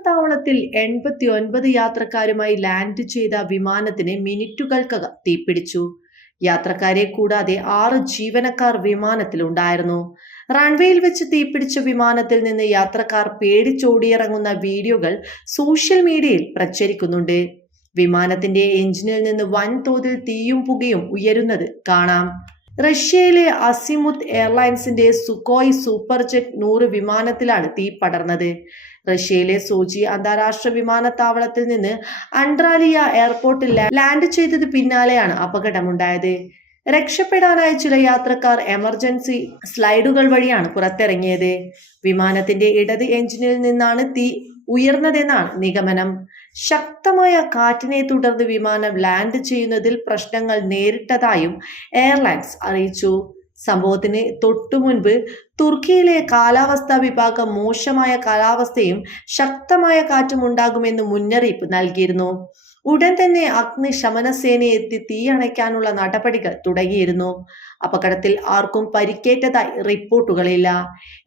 വിമാനത്താവളത്തിൽ എൺപത്തി ഒൻപത് യാത്രക്കാരുമായി ലാൻഡ് ചെയ്ത വിമാനത്തിന് മിനിറ്റുകൾക്കകം തീപിടിച്ചു. യാത്രക്കാരെ കൂടാതെ ആറ് ജീവനക്കാർ വിമാനത്തിലുണ്ടായിരുന്നു. റൺവേയിൽ വെച്ച് തീപിടിച്ച വിമാനത്തിൽ നിന്ന് യാത്രക്കാർ പേടിച്ചോടിയിറങ്ങുന്ന വീഡിയോകൾ സോഷ്യൽ മീഡിയയിൽ പ്രചരിക്കുന്നുണ്ട്. വിമാനത്തിന്റെ എഞ്ചിനിൽ നിന്ന് വൻതോതിൽ തീയും പുകയും ഉയരുന്നത് കാണാം. റഷ്യയിലെ അസിമുത്ത് എയർലൈൻസിന്റെ സുക്കോയ് സൂപ്പർ ജെറ്റ് നൂറ് വിമാനത്തിലാണ് തീ പടർന്നത്. റഷ്യയിലെ സോജി അന്താരാഷ്ട്ര വിമാനത്താവളത്തിൽ നിന്ന് അൻഡ്രാലിയ എയർപോർട്ടിൽ ലാൻഡ് ചെയ്തത് പിന്നാലെയാണ് അപകടമുണ്ടായത്. രക്ഷപ്പെടാനായി ചില യാത്രക്കാർ എമർജൻസി സ്ലൈഡുകൾ വഴിയാണ് പുറത്തിറങ്ങിയത്. വിമാനത്തിന്റെ ഇടത് എഞ്ചിനിൽ നിന്നാണ് തീ ഉയർന്നതെന്നാണ് നിഗമനം. ശക്തമായ കാറ്റിനെ തുടർന്ന് വിമാനം ലാൻഡ് ചെയ്യുന്നതിൽ പ്രശ്നങ്ങൾ നേരിട്ടതായും എയർലൈൻസ് അറിയിച്ചു. സംഭവത്തിന് തൊട്ടു മുൻപ് തുർക്കിയിലെ കാലാവസ്ഥാ വിഭാഗം മോശമായ കാലാവസ്ഥയും ശക്തമായ കാറ്റും ഉണ്ടാകുമെന്ന് മുന്നറിയിപ്പ് നൽകിയിരുന്നു. ഉടൻ തന്നെ അഗ്നിശമന സേന എത്തി തീയണയ്ക്കാനുള്ള നടപടികൾ തുടങ്ങിയിരുന്നു. അപകടത്തിൽ ആർക്കും പരിക്കേറ്റതായി റിപ്പോർട്ടുകളില്ല.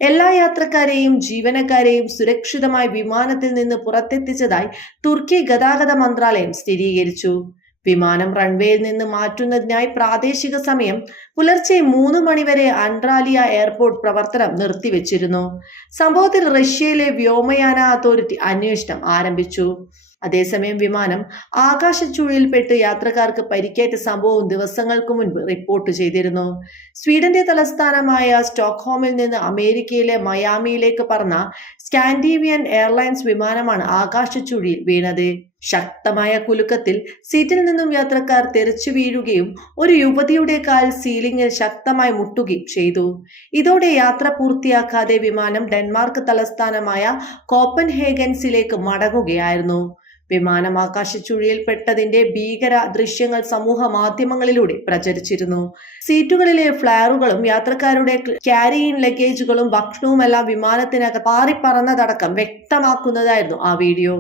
എല്ലാ യാത്രക്കാരെയും ജീവനക്കാരെയും സുരക്ഷിതമായി വിമാനത്തിൽ നിന്ന് പുറത്തെത്തിച്ചതായി തുർക്കി ഗതാഗത മന്ത്രാലയം സ്ഥിരീകരിച്ചു. വിമാനം റൺവേയിൽ നിന്ന് മാറ്റുന്നതിനായി പ്രാദേശിക സമയം പുലർച്ചെ മൂന്ന് മണിവരെ അൻട്രാലിയ എയർപോർട്ട് പ്രവർത്തനം നിർത്തിവെച്ചിരുന്നു. സംഭവത്തിൽ റഷ്യയിലെ വ്യോമയാന അതോറിറ്റി അന്വേഷണം ആരംഭിച്ചു. അതേസമയം വിമാനം ആകാശച്ചുഴിയിൽപ്പെട്ട് യാത്രക്കാർക്ക് പരിക്കേറ്റ സംഭവവും ദിവസങ്ങൾക്ക് മുൻപ് റിപ്പോർട്ട് ചെയ്തിരുന്നു. സ്വീഡന്റെ തലസ്ഥാനമായ സ്റ്റോക്ക്ഹോമിൽ നിന്ന് അമേരിക്കയിലെ മയാമിയിലേക്ക് പറന്ന സ്കാൻഡീവിയൻ എയർലൈൻസ് വിമാനമാണ് ആകാശച്ചുഴിയിൽ വീണത്. ശക്തമായ കുലുക്കത്തിൽ സീറ്റിൽ നിന്നും യാത്രക്കാർ തെറിച്ചു വീഴുകയും ഒരു യുവതിയുടെ കാൽ സീലിംഗിൽ ശക്തമായി മുട്ടുകയും ചെയ്തു. ഇതോടെ യാത്ര പൂർത്തിയാക്കാതെ വിമാനം ഡെൻമാർക്ക് തലസ്ഥാനമായ കോപ്പൻ ഹേഗൻസിലേക്ക് മടങ്ങുകയായിരുന്നു. വിമാനം ആകാശച്ചുഴിയിൽപ്പെട്ടതിന്റെ ഭീകര ദൃശ്യങ്ങൾ സമൂഹ മാധ്യമങ്ങളിലൂടെ പ്രചരിച്ചിരുന്നു. സീറ്റുകളിലെ ഫ്ലയറുകളും യാത്രക്കാരുടെ ക്യാരിയിൻ ലഗേജുകളും ഭക്ഷണവുമെല്ലാം വിമാനത്തിനകത്ത് പാറിപ്പറന്നതടക്കം വ്യക്തമാക്കുന്നതായിരുന്നു ആ വീഡിയോ.